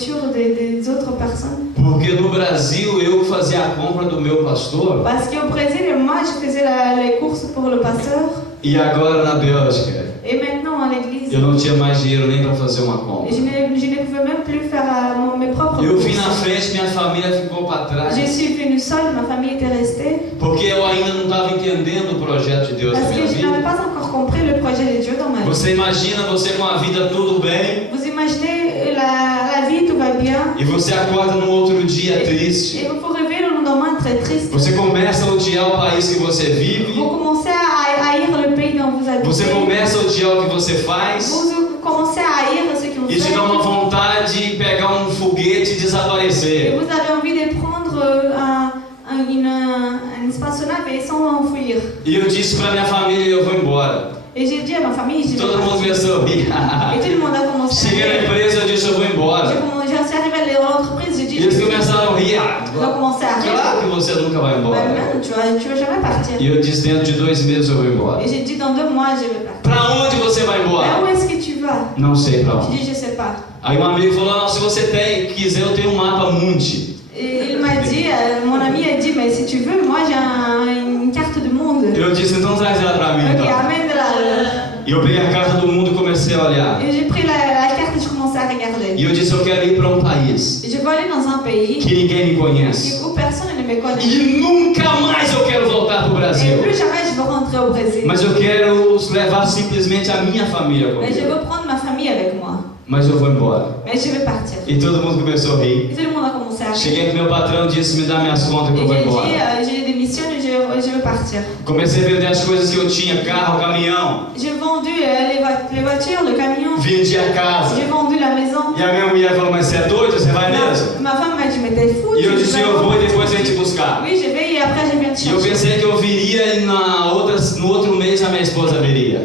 voitures des autres personnes. Porque no Brasil eu fazia a compra do meu pastor. Parce qu'au Brésil, moi, je faisais les courses pour le pasteur. E agora na Bélgica, Et maintenant, à l'église, eu não tinha mais dinheiro nem para fazer uma compra. je ne pouvais même plus faire mes propres Eu courses. vim na frente, minha família ficou para trás. Je suis venue seule, ma famille était restée. Porque eu ainda não estava entendendo o projeto de Deus na Parce minha que je n'avais vida. pas encore compris le projet de Dieu dans ma vie. Você imagina você com a vida tudo bem Vous imaginez la vie, tout va bien. e você acorda no outro dia Et triste. vous vous réveillez le lendemain très triste. Você começa a odiar o país que você vive. Vous commencez à haïr le pays dont vous habitez. Você começa a odiar o que você faz. Vous commencez à haïr ce que vous E te faites. dá uma vontade de pegar um foguete e Et desaparecer. vous avez envie de prendre un espaçonave et s'enfuir. E eu disse para minha família, eu vou embora. Et j'ai dit à ma famille, je vais Todo mundo partir. começou a rir. Et tout le monde a commencé à Cheguei na rire. empresa, eu disse, eu vou embora. Je suis arrivée à l'entreprise, j'ai E dit, eles começaram a rir. ils ont commencé à rire. Claro que você nunca vai Ben embora. non, tu vas jamais partir. E eu disse, dentro de 2 meses eu vou embora. Et j'ai dit, dans 2 mois, je vais partir. Pra onde você vai Mais où embora? est-ce que tu vas? Não sei pra J'ai onde. dit, je sais pas. Aí um amigo falou, não, se você quiser, eu tenho um mapa mundi. Et il m'a dit, mon ami a dit, mais si tu veux, moi j'ai une carte du monde. Eu disse, então traz ela pra mim, Ok, então. amène-la. E eu peguei a carta do mundo e comecei a olhar. Et j'ai pris la carte et je commençais à regarder. E eu disse, eu quero ir pra um país Et je veux aller dans un pays que ninguém me conhece. où personne ne me connaît. E nunca mais eu quero voltar pro Et Brasil. plus jamais je veux rentrer au Brésil. Mas eu quero levar simplesmente a minha família Mais je comigo. veux prendre ma famille avec moi. Mas eu vou embora. Mais je vais partir. E todo mundo começou a rir. Et tout le monde a commencé à rire. Cheguei pro meu patrão e disse, me dá minhas contas que Et eu vou j'ai embora. dit, j'ai démissionné et je veux partir. Comecei a vender as coisas que eu tinha, carro, caminhão. J'ai vendu les voitures, le camion. Vendi a casa. J'ai vendu la maison. E a minha mulher falou, mas você é doido? Você vai mesmo? Ma femme m'a dit, mais t'es fou. E eu tu disse, vas eu vou vraiment e depois partir. vem te buscar. Oui, je vais et après je viens te E eu chercher. pensei que eu viria e no outro mês a minha esposa viria.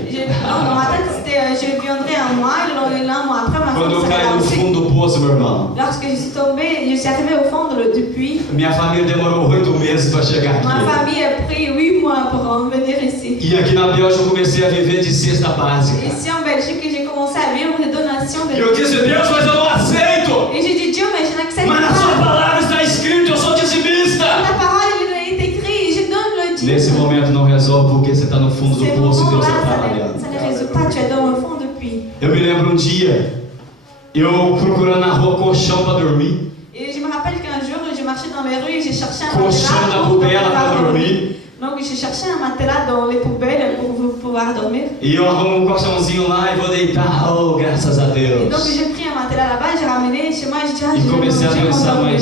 Dans ma tête, c'était je viendrai un mois et l'un mois après ma Quando eu femme serait caí là no aussi. fundo do poço, meu irmão, Lorsque je suis tombée, je suis arrivée au fond du puits. minha família demorou 8 meses para chegar Ma aqui. famille a pris 8 mois pour en venir ici. E aqui na Bélgica eu comecei a viver de cesta básica. Ici en Belgique, j'ai commencé à vivre des donations E de. eu disse, Deus, mas eu não aceito! Et j'ai dit, Dieu, mais je n'accepte Mas na sua pas. palavra está escrito, eu sou dizimista! La parole, il est écrit, je donne le Dieu. Nesse momento não resolve porque você está no fundo do Ces poço e Deus está moments-là, trabalhando. ça ne résout pas, tu es dans le fond du puits. Eu me lembro um dia, eu procurando na rua colchão para dormir, Et je me rappelle qu'un jour, je marchais dans les rues et j'ai cherché un colchão da matelas pour poubelle para pouvoir dormir. dormir, Donc j'ai cherché un matelas dans les poubelles pour pouvoir dormir. e eu arrumo um colchãozinho lá e vou deitar, oh, graças a Et donc Deus. j'ai pris un matelas là-bas, j'ai ramené chez moi et j'ai dit, ah, E je vais comecei a manger pensar, mon dormir.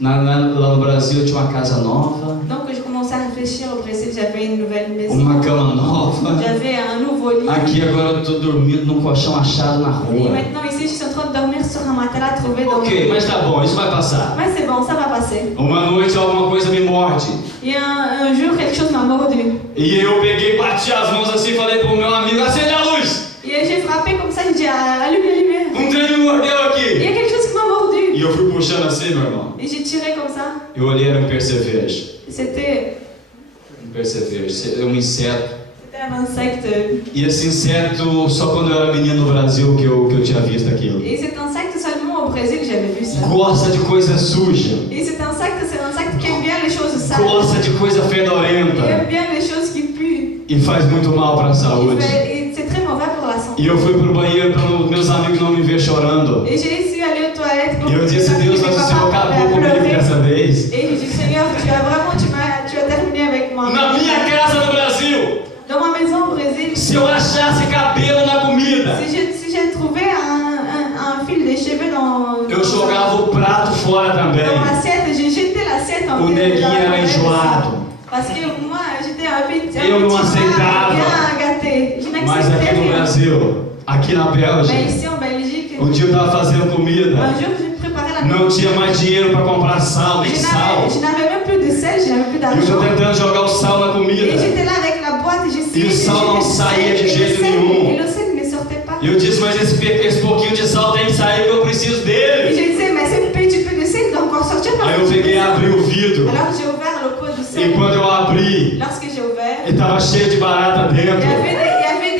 mas lá no Brasil eu tinha uma casa nova, Donc je commençais à réfléchir au Brésil, j'avais une nouvelle maison, uma cama nova. j'avais un nouveau lit. Aqui agora eu estou dormindo num colchão achado na Et rua. maintenant ici, je suis en train de dormir sur un matelas trouvé dans Ok, le mas tá bom, isso vai passar. Mais c'est bon, ça va passer. Uma noite alguma coisa me morde. Et un jour, quelque chose m'a mordu. E eu peguei, bati as mãos assim e falei pro meu amigo, acende a luz! Et j'ai frappé comme ça, j'ai dit, allume la lumière. Um trem me mordeu Il y aqui! a quelque chose qui m'a mordu. E eu fui puxando assim, meu irmão. Et j'ai tiré comme ça. Eu olhei, era um percevejo. C'était É um inseto. un insecte. E esse inseto, só quando eu era menino no Brasil que eu tinha visto aquilo. Et cet insecte, seulement au Brésil, j'avais vu ça. Gosta de coisa suja. Et cet insecte, c'est un insecte qui aime bien les choses sales. Gosta de coisa Il fedorenta. aime bien les choses qui puent. E faz muito mal para a saúde. Et c'est très mauvais pour la santé. E eu fui pro banheiro para meus amigos não me ver chorando. Et j'ai essayé d'aller aux toilettes pour E eu disse, que Deus, mes mas o Senhor papas acabou comigo pleurer. dessa vez. Et j'ai dit, Seigneur, tu as terminé avec moi. Na minha casa no Brasil, Dans ma maison au Brésil, se eu achasse cabelo na comida, si j'ai trouvé un fil de cheveux dans eu jogava o prato fora também. l'assiette, j'ai jeté l'assiette en O neguinho era enjoado. Parce que moi, j'étais un petit Eu não petit aceitava. bien gâté. Je Mas aqui n'acceptais no rien. Brasil, aqui na Mais Bélgica, ici en Belgique, um dia eu estava fazendo comida, un jour, j'ai préparé la não tinha mais dinheiro para comprar sal, nem sal. Je n'avais même plus de sel, je n'avais plus E eu estou d'argent. tentando jogar o sal na Et comida. j'étais là avec la boîte, E o sal não saía de jeito nenhum. et le sel ne sortait pas. E eu disse, mas esse pouquinho de sal tem que sair porque eu preciso Et dele. je disais, mais ce petit peu de sel doit encore sortir parce Aí eu que peguei e abri o vidro. Alors j'ai ouvert le pot de E sel. quando eu abri, Lorsque j'ai ouvert, ele estava cheio de barata il y dentro. avait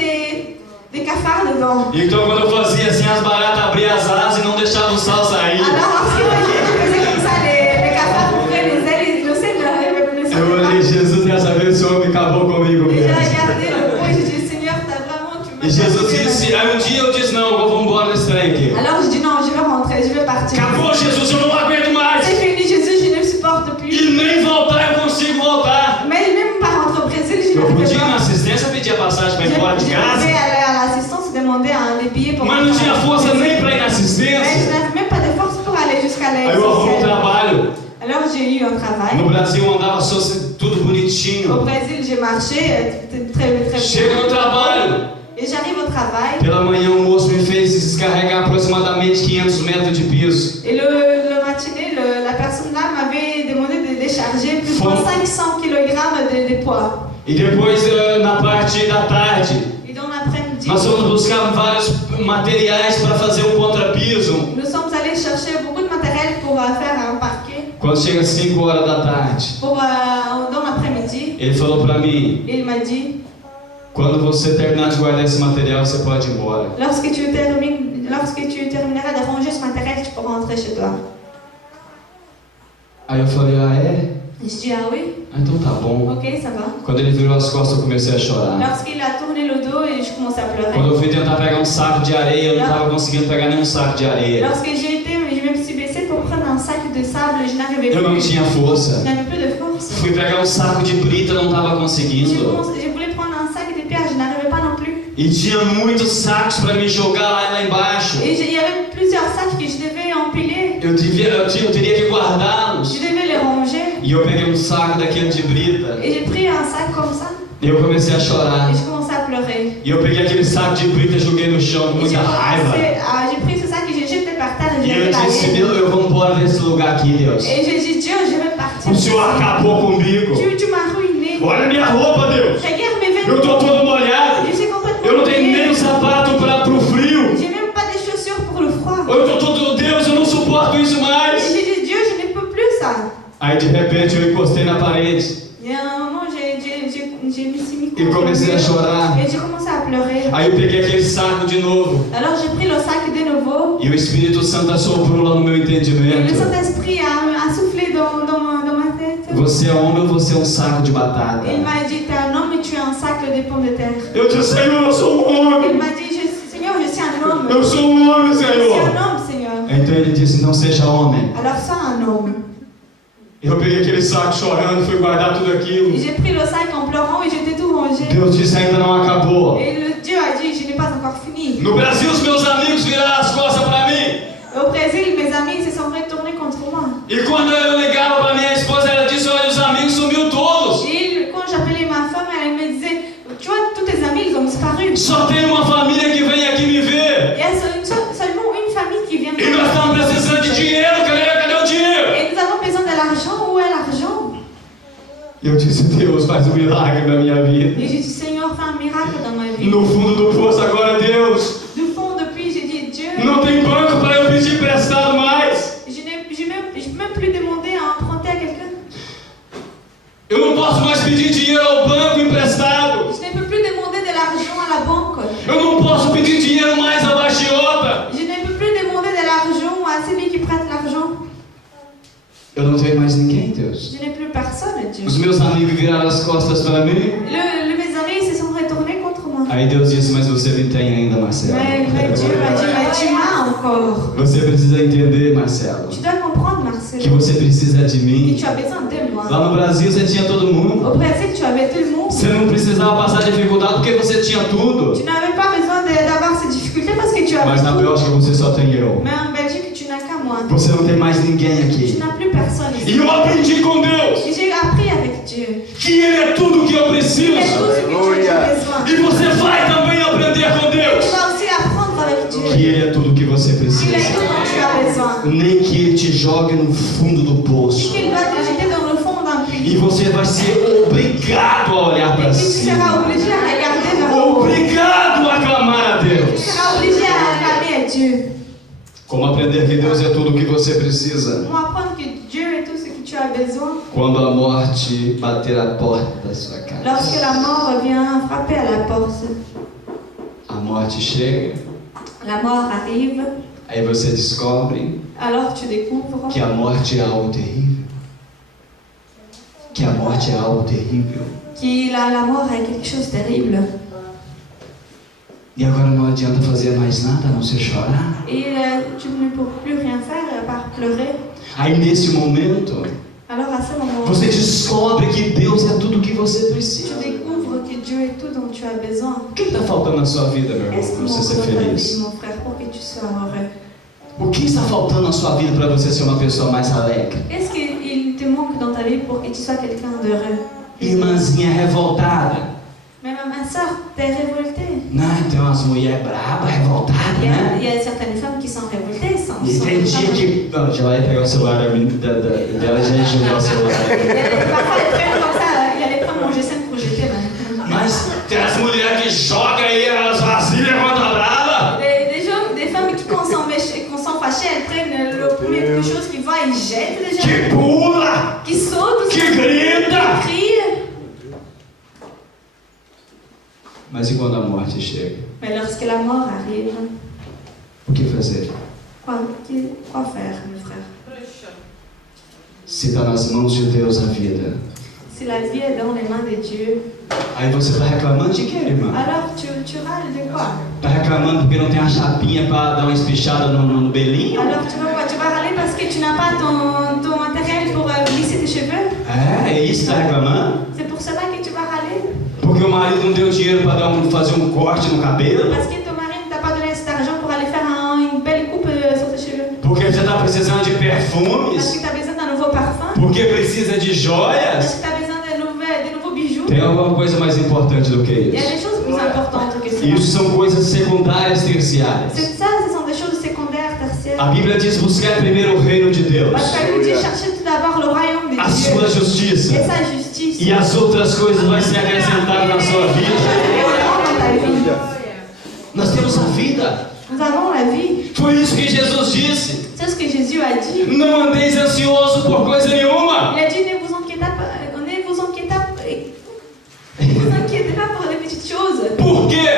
des cafards dedans. Então quando eu fazia assim, as baratas abriam as asas e não deixavam o sal sair. Alors lorsque moi, je faisais comme ça, les cafards ouvraient les ailes, le ciel n'arrivait plus. Eu olhei, Jesus, dessa vez o Senhor me acabou comigo Et j'ai mesmo. regardé le pot et j'ai dit, Seigneur, t'as vraiment, tu m'as E Jesus capté ma disse, vie. aí um dia eu disse, não, vamos embora desse trem aqui. Alors je dis non, je vais rentrer, je vais partir. Acabou, Jesus, eu não aguento mais. C'est fini, Jésus, je ne supporte plus. E nem voltar eu consigo voltar. Mais même pas rentrer au Brésil, je Eu ne podia pouvais ir na pas. assistência pedir a passagem para ir embora de Je casa, pouvais aller à l'assistance demander des billets pour mas não tinha força nem para ir na Mais je assistência. n'avais même pas de force pour aller jusqu'à Aí eu arrumo um l'assistance. trabalho. Alors j'ai eu un travail. No Brasil eu andava só tudo Au bonitinho. Brésil, j'ai marché très Chega no bien. trabalho. Et j'arrive au travail. Pela manhã o moço me fez descarregar aproximadamente 500 metros de piso. Et le matinée, la personne là m'avait demandé de décharger plus de 500 kg de poids. E depois, na parte da tarde, Et dans l'après-midi, nós fomos buscar vários materiais para fazer um contrapiso. nous sommes allés chercher beaucoup de matériel pour faire un parquet. Quando chega 5 horas da tarde, Dans l'après-midi, ele falou para mim: il m'a dit, quando você terminar de guardar esse material, você pode ir embora. lorsque tu termineras de ranger ce matériel, tu pourras rentrer chez toi. Aí eu falei: ah, é? Et je dis, ah oui, Ah, então tá bom. ok, ça va. Quando ele virou as costas, eu comecei a chorar. Lorsqu'il a tourné le dos, et je commençais à pleurer. Quando eu fui tentar pegar um saco de areia, eu não estava conseguindo pegar nenhum saco de areia. Lorsque je me suis baissée pour prendre un sac de sable, je n'arrivais Eu não plus. tinha força. Je n'avais plus de force. Fui pegar um saco de brita, não estava conseguindo. Je voulais prendre un sac de pierre, je n'arrivais pas non plus. E tinha muitos sacos para me jogar lá embaixo. Et il y avait plusieurs sacs que je devais empiler. Eu teria que guardá-los. Je devais les ranger. E eu peguei um saco daquele de brita. Et j'ai pris un sac comme ça. E eu comecei a chorar. Et je commençais à pleurer. E eu peguei aquele saco de brita e joguei no chão com Et muita raiva. j'ai pris ce sac et j'ai jeté par terre et E j'ai eu disse: emballé. Deus, eu vou embora desse lugar aqui, Deus. Et j'ai dit, Dieu, je vais partir. O Senhor acabou comigo. Tu m'as ruiné. Olha minha roupa, Deus. Regarde mes Eu tô vêtements. todo molhado. Je suis complètement Eu não tenho nem mouillée. um sapato pro frio. J'ai même pas de chaussures pour le froid. Eu tô todo, Deus, eu não suporto isso Et mais. j'ai dit, Dieu, je ne peux plus ça. Aí de repente eu encostei na parede Et à un moment, je me suis mis e comecei a chorar. et j'ai commencé à pleurer. Aí eu peguei aquele saco de novo. Alors j'ai pris le sac de nouveau. E o Espírito Santo assoprou lá no meu Et le entendimento. Saint-Esprit a soufflé dans ma tête. Você é homem ou você é um saco de batata? Il m'a dit, tu es un homme et tu es un sac de pommes de terre. Eu disse: Senhor, eu sou um Il homem. m'a dit, Seigneur, je suis un homme. Eu sou um homem, Je suis Senhor. un homme, Seigneur. Então ele disse: então seja homem. Alors sois un homme. Eu peguei aquele saco chorando, fui guardar tudo aquilo. Et j'ai pris le sac en pleurant et j'étais tout rangé. Deus disse: ainda não acabou. Et Dieu a dit, je n'ai pas encore fini. No Brasil, os meus amigos viraram as costas para mim. Au Brésil, mes amis se sont retournés contre moi. E quando eu ligava para minha esposa, ela disse: olha, os amigos sumiu todos. Et quand j'appelais ma femme, elle me disait, tu vois, tous tes amis, ils ont disparu. Só tem uma família que vem aqui me ver. Il y a seulement une famille qui vient. E nós estamos precisando de dinheiro. Cadê o dinheiro? Et nous avons besoin de l'argent. Où est l'argent? E eu disse: Deus, faz um milagre na minha vida. Et j'ai dit, Seigneur, fais un miracle dans ma vie. No fundo do poço agora, Deus. Du fond, depuis, j'ai dit, Dieu, Não tem banco para eu pedir emprestado mais. je peux même plus demander à emprunter à quelqu'un. Eu não posso mais pedir dinheiro ao banco emprestado. Je ne peux plus demander de l'argent à la banque. Eu não posso pedir dinheiro mais à baixota. Je ne peux plus demander de l'argent à celui qui prête l'argent. Eu não tenho mais ninguém, Deus. Je n'ai plus personne, Dieu. Os meus amigos viraram as costas para mim. Mes amis se sont retournés contre moi. Aí Deus disse: mas você me tem ainda, Marcelo. Mais Dieu m'a dit, mais tu m'as encore. Você precisa entender, Marcelo, Tu dois comprendre, que Marcelo, você precisa de que mim. tu as besoin de moi. Lá no Brasil você tinha todo mundo. Au Brésil, tu avais tout le monde. Você não precisava passar dificuldade porque você tinha tudo. Tu n'avais pas besoin d'avoir ces difficultés parce que tu avais Mas na tout. Bélgica você só tem eu. Mais en Belgique, tu n'as qu'à moi. Você não tem mais ninguém Tu aqui. n'as plus personne E ici. eu aprendi com Deus Et j'ai appris avec Dieu. que Ele é tudo o que eu Il est preciso. tout ce que tu as besoin. E você vai também aprender com Tu Deus vas aussi apprendre avec que Dieu. Ele é tudo o que você Il est precisa. tout dont tu as besoin. Nem que Ele te jogue no fundo do Et poço. qu'il doit te jeter dans le fond d'un puits. E você vai ser obrigado a olhar Et para puis tu seras cima. obligé à regarder vers le haut. Obrigado a clamar a Tu Deus. seras obligé à acclamer à Dieu. Como aprender que Deus é tudo o que você precisa? Comment apprendre que Dieu est tout ce que tu as besoin? Quando a morte bater a porta da sua casa. Lorsque la mort vient frapper à la porte. A morte chega, la mort arrive, aí você descobre alors tu découvres que a morte é algo terrível. Que a morte é algo terrível. que la mort est quelque chose de terrible. E agora não adianta fazer mais nada a não ser chorar. Et tu ne peux plus rien faire à part pleurer. Aí nesse momento, Alors à ce moment, você descobre que Deus é tudo o que você tu precisa. découvres que Dieu est tout dont tu as besoin. O que está faltando na sua vida, meu irmão, Qu'est-ce para qui você ser manque dans ta vie, feliz? mon frère, pour que tu sois heureux? O que está faltando na sua vida para você ser uma pessoa mais alegre? Qu'est-ce qu'il te manque dans ta vie pour que tu sois quelqu'un d'heureux? Irmãzinha revoltada. Mais ma soeur, t'es révoltée. Não, tem umas mulheres brabas, revoltadas, né? Il y a certaines femmes qui sont révoltées. E tem dia que... Não, já vai pegar o celular dela e já enxugou o celular. Parfois, elle traîne comme ça, il allait prendre mon GSM pour jeter. Mas tem as mulheres que jogam aí as vasilhas contra brava. Des femmes qui, quand sont fâchées, elles prennent le premier quelque chose qu'ils voient, ils jettent déjà. Que pula, Qui sautent, que grita. qui crient. Mas e quando a morte chega? Mais lorsque la mort arrive, O que fazer? quoi faire, mon frère? Se está nas mãos de Deus a vida, Si la vie est dans les mains de Dieu, aí você está reclamando de quê, irmã? alors tu râles de quoi? Está reclamando porque não tem a chapinha para dar uma espichada no belinho? Alors tu vas râler parce que tu n'as pas ton matériel pour lisser tes cheveux? É isso que está reclamando? C'est pour cela que tu vas râler? Porque o marido não deu dinheiro para fazer um corte no cabelo? Parce que ton mari ne t'a pas donné cet argent pour aller faire une belle coupe sur tes cheveux? Porque você está precisando de Parce perfumes? que tu as besoin d'un nouveau parfum? Porque precisa de Parce joias? que tu as besoin de nouveaux bijoux? Tem alguma coisa mais importante do que Il y a isso? des choses plus importantes que cela. Isso são coisas secundárias, terciárias. C'est ça, ce sont des choses secondaires, tertiaires. A Bíblia diz buscar primeiro o reino de Deus, Parce qu'elle nous dit chercher tout d'abord le royaume de a Dieu sua justiça, et sa justice. e as outras coisas vão ser acrescentadas na sua vida. Dans ta vie. Nós temos a vida. Nous avons la vie. Foi isso que Jesus disse. C'est ce que Jésus a dit. Não andeis ansioso por coisa nenhuma. Il a dit ne vous inquiétez pas pour les petites choses. Por quê?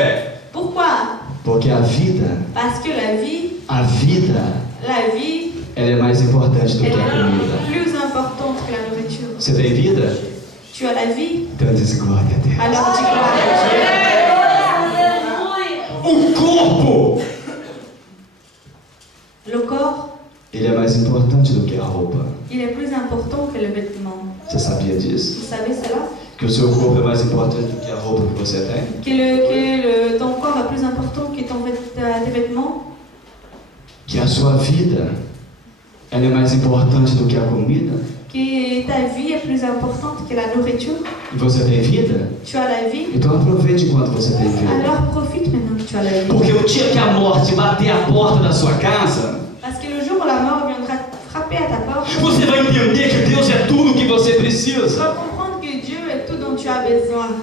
Pourquoi? Porque a vida, Parce que la vie, ela é mais importante do que elle a comida. est plus importante que la nourriture. Você tem vida? Tu as la vie, Então diz glória a Deus. alors dis gloire à O corpo, Dieu. Le corps, ele é mais importante do que a roupa. il est plus important que le vêtement. Você sabia disso? Vous savez cela? Que o seu corpo é mais importante do que a roupa que você tem? Ton corps est plus important que tes vêtements. Que a sua vida, ela é mais importante do que a comida? Que ta vie est plus importante que la nourriture. E você tem vida? Tu as la vie, Então aproveite enquanto você tem vida. alors profite maintenant que tu as la vie. Porque o dia que a morte bater a porta da sua casa, Parce que le jour où la mort viendra frapper à ta porte, você vai entender que Deus é tudo o que você tu precisa. vas comprendre que Dieu est tout dont tu as besoin.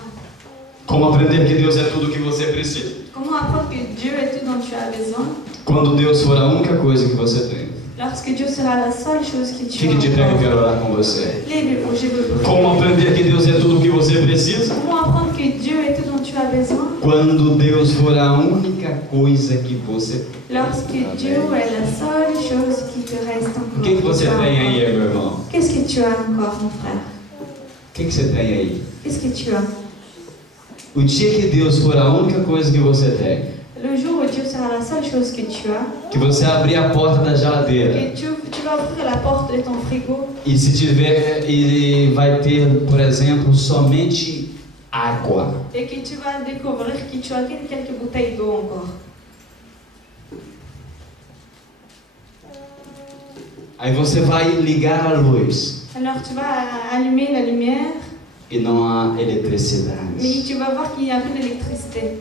Como aprender que Deus é tudo o que você precisa? Comment apprendre que Dieu est tout dont tu as besoin? Quando Deus for a única coisa que você tem. Lorsque Dieu sera la seule chose que tu Fique de pé que eu as. quero orar com você. Lève-toi, je veux prier. Como aprender que Deus é tudo o que você precisa? Comment apprendre que Dieu est tout dont tu as besoin? Quando Deus for a única coisa que você tem. Lorsque Dieu est la seule chose qui te reste encore. O que você Tu as tem encore. aí, meu irmão? Qu'est-ce que tu as encore, mon frère? O que você tem aí? Qu'est-ce que tu as? O dia que Deus for a única coisa que você tem, Le jour où Dieu sera la seule chose que tu as, que você abrir a porta da geladeira et tu vas ouvrir la porte de ton frigo, e se tiver e vai ter, por exemplo, somente água. et que tu vas découvrir que tu as quelques bouteilles d'eau encore. Aí você vai ligar a luz Alors tu vas allumer la lumière, e não há eletricidade. mais tu vas voir qu'il n'y a plus d'électricité.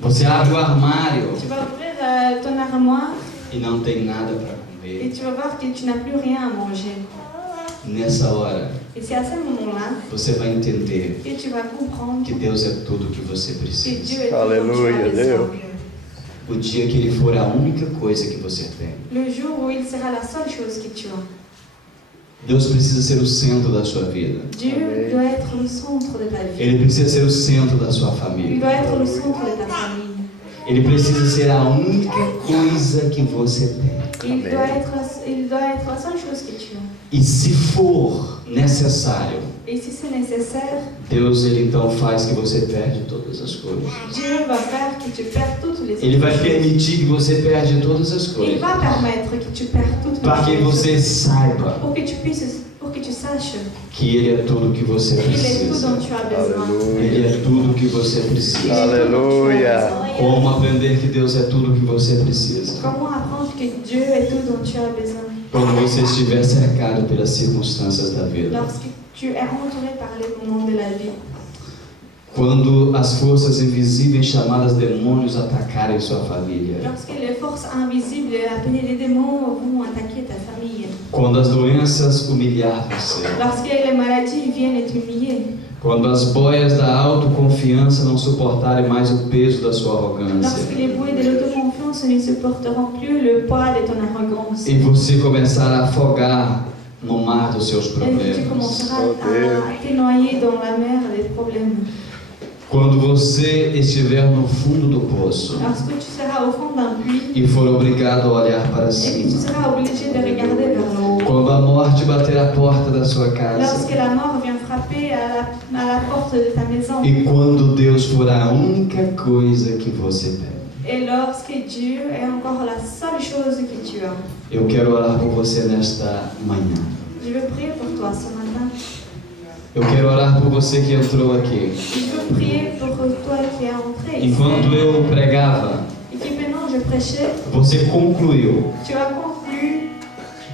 Você abre o armário Tu vas ouvrir ton armoire e não tem nada para et comer. tu vas voir que tu n'as plus rien à manger. Nessa hora, Et c'est à ce moment-là você vai entender que tu vas comprendre que Deus é tudo o que você que Dieu precisa. est tout dont tu Alléluia, as besoin. Deus. O dia que Ele for a única coisa que você tem. Le jour où il sera la seule chose que tu as. Deus precisa ser o centro da sua vida. Dieu doit être le centre de ta vie. Ele precisa ser o centro da sua Il família. doit être le centre de ta famille. Ele precisa ser a única coisa que você tem. Il doit être la seule chose que tu as. E se for necessário, Et si c'est nécessaire, Deus ele então faz que você perde todas as coisas. Dieu va faire que tu perds toutes les Ele vai choses. permitir que você perde todas as Il coisas. va permettre que tu perds toutes Para que les choses. você saiba Pour que tu saches que Ele é tudo que você qu'il est tout precisa. dont tu as besoin. Ele é tudo que você Il est precisa. tout dont tu as Aleluia. besoin. Como aprender que Deus é tudo que você precisa? Comment apprendre que Dieu est tout dont tu as besoin? Quando você estiver cercado pelas circunstâncias da vida. Lorsque tu es entouré par les moments de la vie. Quando as forças invisíveis chamadas demônios atacarem sua família. Lorsque les forces invisibles appelées les démons vont attaquer ta famille. Quando as doenças humilhar você. Lorsque les maladies viennent t'humilier. Quando as boias da autoconfiança não suportarem mais o peso da sua arrogância. Lorsque les bouées de l'autoconfiance ne supporteront plus le poids de ton arrogance. E você começar a afogar no mar dos seus Et tu problemas. commenceras à te noyer dans la mer des problèmes. Quando você estiver no fundo do poço Lorsque tu seras au fond d'un puits e for obrigado a olhar para et que tu cima. seras obligé de regarder vers le haut. Quando a morte bater a porta da sua casa. Lorsque la mort vient frapper à la porte de ta maison. E quando Deus for a única coisa que você tem. Et lorsque Dieu est encore la seule chose que tu as. Eu quero orar por você nesta manhã. Je veux prier pour toi ce matin. Eu quero orar por você que entrou aqui. Je veux prier pour toi qui es entré ici. Enquanto eu pregava, Et qui maintenant je prêchais, você concluiu tu as conclu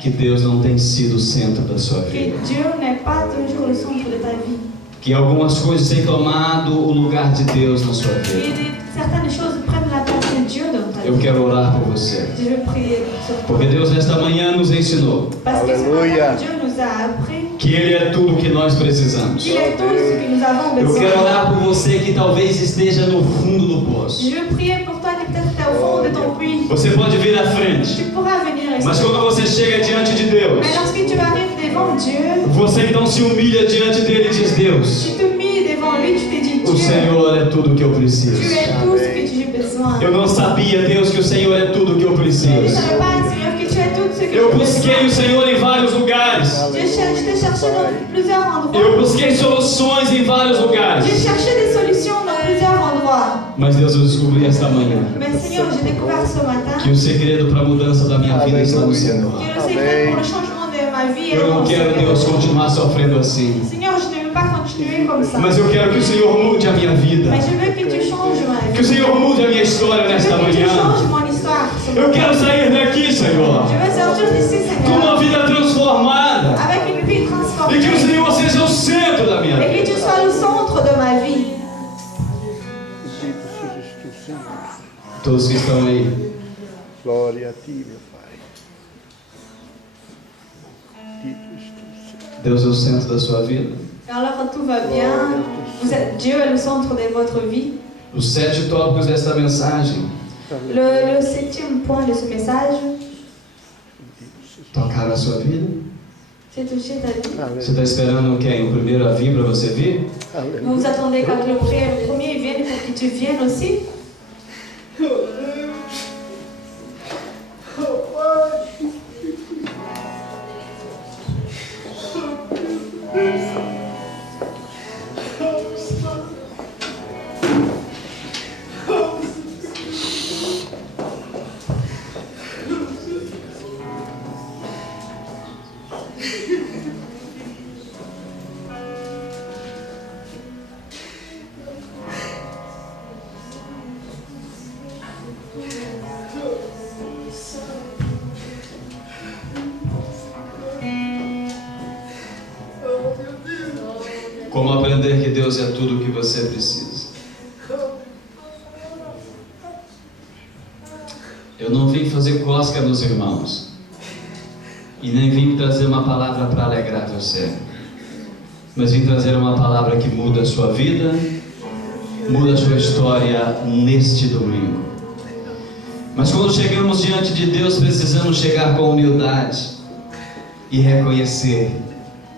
que Deus não tem sido o centro da sua que vida. Dieu n'est pas toujours le centre de ta vie. Que algumas coisas têm tomado o lugar de Deus na sua Et vida. certaines choses prennent la place de Dieu dans ta Eu vie. quero orar por você. Je veux prier sur toi. Porque Deus nesta manhã nos ensinou Parce que ce Alléluia. matin, Dieu nous a appris que Ele é tudo que nós precisamos. qu'il est tout ce que nous avons Eu quero besoin. orar por você que talvez esteja no fundo do poço. Je veux prier pour toi qui peut-être es au fond de ton puits. Você pode vir à frente, Tu pourras venir ici. mas quando você chega diante de Deus, Mais lorsque tu arrives devant Dieu, você então se humilha diante dele e diz: Deus, tu te mets devant lui, tu te dis o Dieu, Senhor é tudo que eu tu preciso. es tout ce que j'ai besoin. Eu não sabia, Deus, que o Senhor é tudo que eu Je ne preciso. savais pas, Seigneur, que tu es tout ce que Eu j'ai busquei o besoin. Senhor em vários lugares. Je t'ai cherché dans plusieurs endroits. Eu busquei soluções em vários lugares. J'ai cherché des solutions dans plusieurs endroits. Mas Deus, eu descobri esta manhã Mais Seigneur, j'ai découvert ce matin que o segredo para a mudança da minha vida está no Senhor. que le secret pour le changement de ma vie est Eu dans não le quero, Seigneur. Deus, continuar sofrendo assim. Seigneur, je ne veux pas continuer comme ça. Mas eu quero que o Senhor mude a minha vida. Mais je veux que tu changes ma vie. Que o Senhor mude a minha história Je nesta veux que tu manhã. changes mon histoire. ce Eu matin. quero sair daqui, Senhor, Je veux sortir d'ici, com uma Seigneur, vida transformada. avec une vie E que o transformée. Senhor seja o centro da minha Et vida. que tu sois le centre de ma vie. Bendito sejas tu, Senhor. Todos que estão aí, Glória a ti, meu Pai. Bendito és tu, Senhor. Deus é o centro da sua vida. Alors tout va bien. Dieu est le centre de votre vie. Os 7 tópicos desta mensagem Le septième point de ce message, tocaram a sua vida. c'est toucher ta vie. Você está esperando quem? O primeiro a vir para você vir? Vous vous attendez quand le premier vienne pour que tu viennes aussi? Como aprender que Deus é tudo o que você precisa. Eu não vim fazer cócega nos irmãos. E nem vim trazer uma palavra para alegrar você. Mas vim trazer uma palavra que muda a sua vida, muda a sua história neste domingo. Mas quando chegamos diante de Deus, precisamos chegar com humildade e reconhecer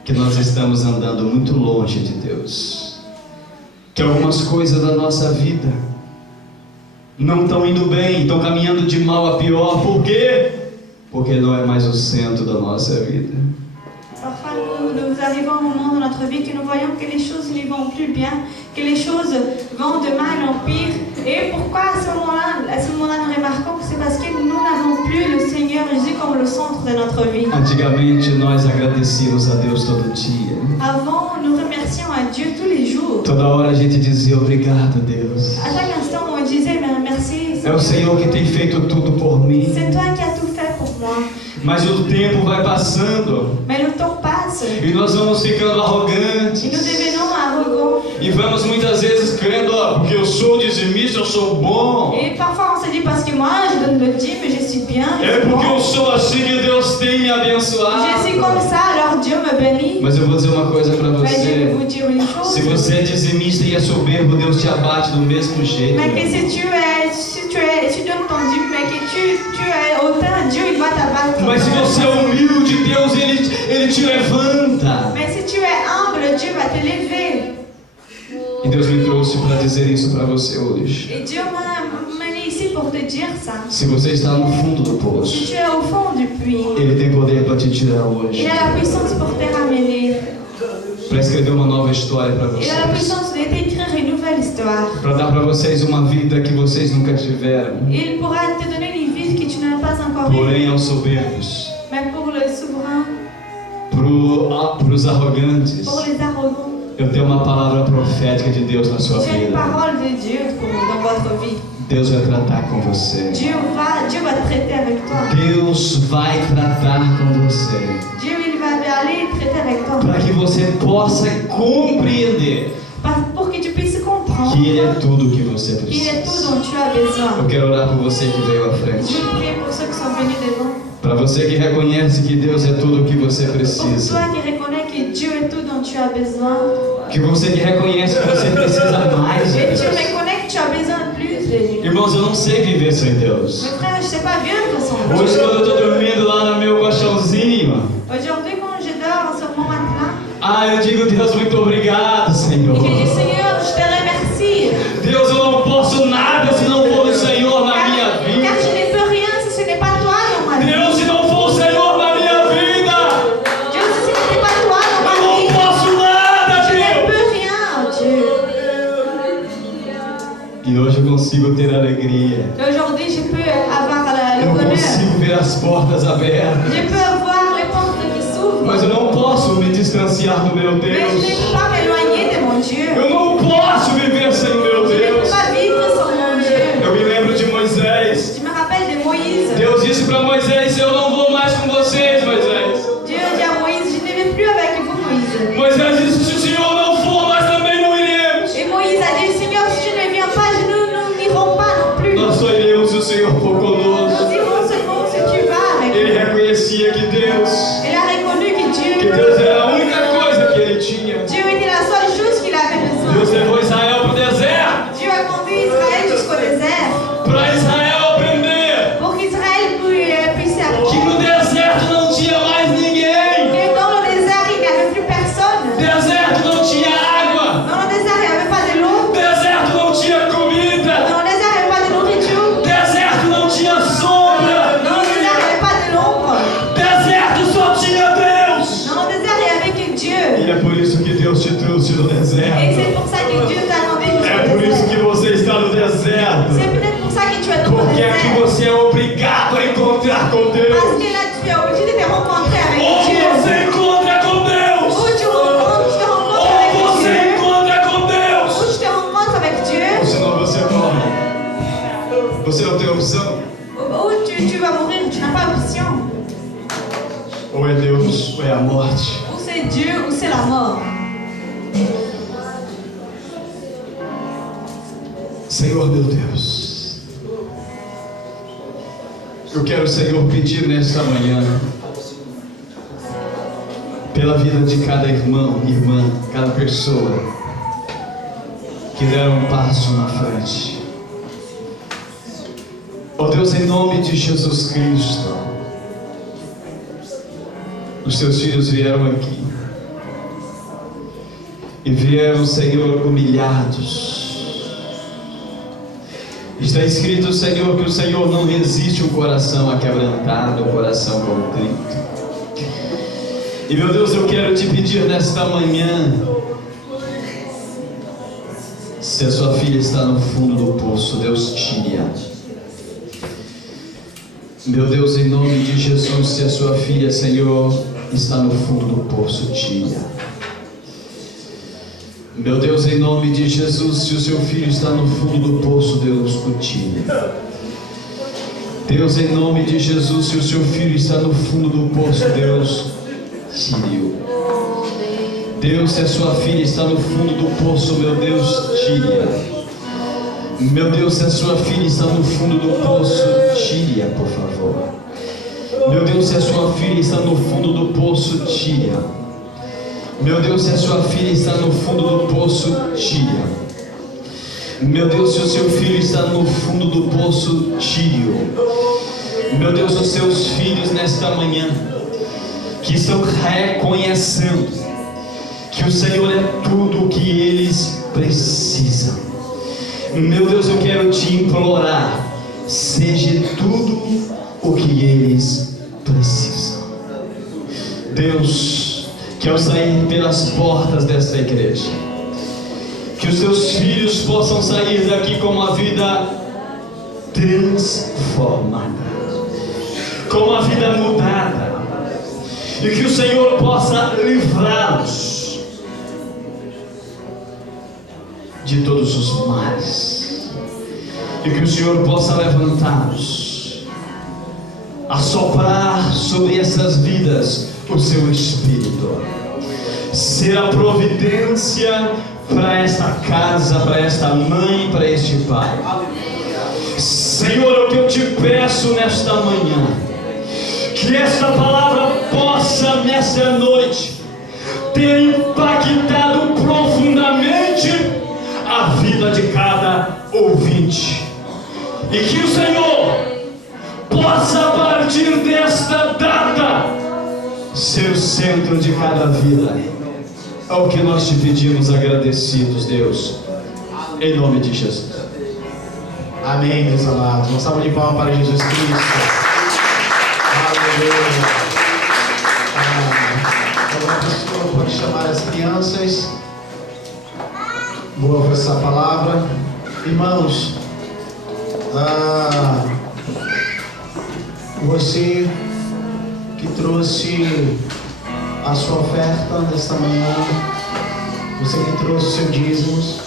que nós estamos andando muito longe de Deus, que algumas coisas da nossa vida não estão indo bem, estão caminhando de mal a pior. Por quê? Porque não é mais o centro da nossa vida. Parfois, nous arrivons à un moment dans notre vie que nous voyons que les choses n'y vont plus bien, que les choses vont de mal en pire. Et pourquoi à ce moment-là, nous remarquons que c'est parce que nous n'avons plus le Seigneur Jésus comme le centre de notre vie. Antigamente nós agradecíamos a Deus todo dia. Avant, nous remercions à Dieu tous les jours. Toda hora a gente dizia obrigado, Deus. À chaque instant, on disait merci. É o Senhor que tem feito tudo por mim. C'est toi qui as tout fait pour moi. Mas o tempo vai passando Mais le temps passe e nós vamos ficando arrogantes. et nous devenons arrogants. E vamos muitas vezes crendo, porque eu sou dizimista, eu sou bom. Et parfois, on se dit parce que moi, je donne le dîme, je suis bien. É porque eu sou assim que Deus tem me abençoado. Je suis comme ça, alors Dieu me bénit. Mas eu vou dizer uma coisa para Mais je vais você. vous dire une chose. Se você é dizimista e é soberbo, Deus te abate do mesmo jeito. Mais que si tu donnes ton dîme, mais que tu es hautain, Dieu il va t'abattre. Mas se você é humilde, Deus ele te levanta. Mais si tu es humble, Dieu va te lever. E Deus me trouxe para dizer isso para você hoje. Et Dieu m'a mené ici pour te dire ça. Se você está no fundo do Si poço, tu es au fond du puits, Ele tem poder para te tirar hoje, il a la puissance pour te ramener. para escrever uma nova história para Il a la vocês, puissance de t'écrire une nouvelle histoire. para dar para vocês uma vida que vocês nunca tiveram. Il pourra te donner une vie que tu n'as pas encore eue. Porém, aos soberbos, Mais pour le souverain, para os arrogantes, pour les arrogants, eu tenho uma palavra profética de Deus na sua j'ai une vida. parole de Dieu dans votre vie. Deus vai tratar com você. Dieu va traiter avec toi. Deus vai tratar com você, Dieu il va aller traiter avec toi. para que você possa compreender Pour que tu puisses comprendre que Ele é tudo o que você qu'il est tout precisa. dont tu as besoin. Eu quero orar por você que veio à Je frente. prie pour ceux qui sont venus devant. Para você que reconhece que Deus é tudo o que você Pour precisa. toi qui reconnais que Dieu est tout dont tu as besoin. Que você que reconhece que você precisa mais de Et tu Deus. reconnais que tu as besoin de plus de lui. Irmãos, eu não sei viver sem Deus. Mais frère, je ne sais pas vivre sans Hoje, Dieu. quando eu estou dormindo lá no meu colchãozinho, Aujourd'hui, quand je dors sur mon matelas, eu digo, Deus, muito obrigado, et Senhor. je dis Seigneur, je te remercie. Deus, eu não posso nada se não for o Senhor na minha Car vida. je ne peux rien si ce n'est pas toi dans ma vie. Deus, se não for o Senhor na minha vida, Dieu, si ce n'était pas toi dans ma eu não vie, posso nada, je ne Deus. peux rien, Dieu. E hoje eu consigo ter alegria. Et aujourd'hui, je peux avoir le Eu bonheur. consigo ver as portas abertas. Je peux voir les portes qui s'ouvrent. Mas eu não posso me distanciar do meu Mais je ne Deus. peux pas m'éloigner de mon Dieu. Eu não posso viver sem o meu Je ne peux Deus. pas vivre sans mon Dieu. Eu me lembro de Moisés. Je me rappelle de Moïse. Deus disse para Moisés, eu não vou mais com vocês, Moisés. Dieu dit à Moïse, je ne vais plus avec vous, Moïse. Moisés disse, se o Senhor não for, nós também não iremos. Et Moïse a dit, Seigneur, si tu ne viens pas, nous n'irons pas non plus. Nós só iremos se o Senhor for conosco. Nous irons seulement si tu vas avec Ele nous. reconhecia que Deus Il a reconnu que Dieu era a única coisa que ele tinha. était la seule chose qu'il avait besoin. Deus levou Israel para o deserto, Dieu a conduit Israël jusqu'au désert para Israel aprender pour qu'Israël puisse que apprendre no deserto não tinha mais ninguém. que dans le désert, il n'y avait plus personne. Deserto não tinha água. Dans le désert, il n'y avait pas de l'eau. Deserto não tinha comida. Dans le désert, il n'y avait pas de nourriture. Deserto não tinha sombra. Dans le désert, il n'y avait pas de l'ombre. Deserto só tinha Deus. Dans le désert, il n'y avait que Dieu. E é por isso que Deus te trouxe no Et deserto. c'est pour ça que Dieu t'a conduit É jusqu'au por isso que désert. você está no deserto. C'est peut-être pour ça que tu es dans le Porque aqui désert. você é obrigado a encontrar com Parce Deus. que là, tu es obligé de te rencontrer avec Ou Dieu. você encontra com Deus. Ou tu te rencontres Ou avec você Dieu. encontra com Deus. Ou tu te rencontres avec Dieu. Ou senão você morre. Você não tem opção. Ou tu vas mourir, tu n'as pas option. Ou é Deus ou é a morte. Ou c'est Dieu ou c'est la mort. Senhor meu Deus, eu quero, Senhor, pedir nesta manhã pela vida de cada irmão, irmã, cada pessoa que deram um passo na frente. Ó Deus, em nome de Jesus Cristo, Os teus filhos vieram aqui. E vieram, Senhor, humilhados. Está escrito, Senhor, que o Senhor não resiste o coração aquebrantado, o coração contrito. E, meu Deus, eu quero te pedir nesta manhã, se a sua filha está no fundo do poço, Deus tire-a. Meu Deus, em nome de Jesus, se a sua filha, Senhor, está no fundo do poço, tire-a. Meu Deus, em nome de Jesus, se o seu filho está no fundo do poço, Deus o tire. Deus, em nome de Jesus, se o seu filho está no fundo do poço, Deus tire-o. Deus, se a sua filha está no fundo do poço, meu Deus, tire-a. Meu Deus, se a sua filha está no fundo do poço, tire-a, por favor. Meu Deus, se a sua filha está no fundo do poço, tire-a. Meu Deus, se a sua filha está no fundo do poço, tire-a. Meu Deus, se o seu filho está no fundo do poço, tire-o. Meu Deus, os seus filhos nesta manhã, que estão reconhecendo que o Senhor é tudo o que eles precisam. Meu Deus, eu quero te implorar, seja tudo o que eles precisam. Deus, que ao sair pelas portas desta igreja, que os teus filhos possam sair daqui com uma vida transformada, com uma vida mudada, e que o Senhor possa livrá-los de todos os males, e que o Senhor possa levantá-los, assoprar sobre essas vidas o seu Espírito, ser a providência para esta casa, para esta mãe, para este pai. Senhor, o que eu te peço nesta manhã, que esta palavra possa nesta noite ter impactado profundamente a vida de cada ouvinte, e que o Senhor possa, a partir desta data, ser o centro de cada vida. É o que nós te pedimos, agradecidos, Deus, em nome de Jesus. Amém, meus amados. Uma salva de palmas para Jesus Cristo. Aleluia. Agora o Senhor pode chamar as crianças. Vou ouvir essa palavra. Irmãos, você que trouxe a sua oferta nesta manhã, você que trouxe os seus dízimos,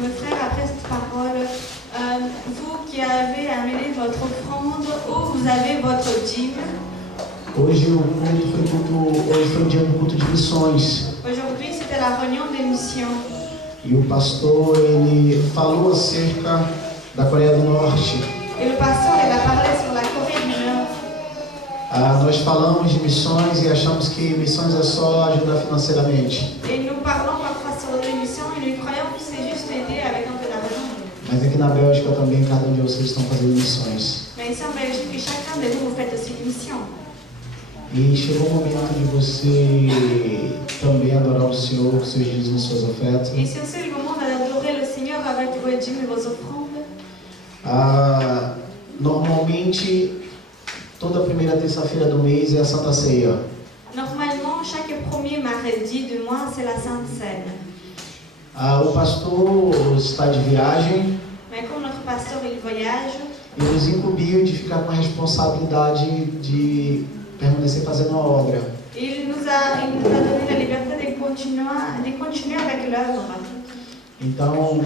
Mes frères, après cette parole, vous qui avez amené votre offrande ou vous avez votre dîme, hoje foi o dia do culto de missões. aujourd'hui c'était la réunion des missions. E o pastor, ele falou acerca da Coreia do Norte. Et le pasteur, il a parlé sur la Corée du Nord. Nós falamos de missões e achamos que missões é só ajudar financeiramente. Et nous parlons parfois sur les missions et nous croyons que c'est juste aider avec un peu d'argent. Mas aqui na Bélgica também, cada um de vocês estão fazendo missões. Mais ici en Belgique, chacun de vous, vous faites aussi une mission. E chegou o momento de você também adorar o Senhor com seus dízimos e suas ofertas. Et c'est aussi le moment d'adorer le Seigneur avec vos dîmes et vos offrandes. Normalmente, toda primeira terça-feira do mês é a Santa Ceia. Normalement, chaque premier mardi du mois, c'est la Sainte Seine. O pastor está de viagem Mais comme notre pasteur, il voyage, e nos incumbiu de ficar com a responsabilidade de permanecer fazendo a obra. il nous a donné la liberté de continuer avec l'œuvre. Então,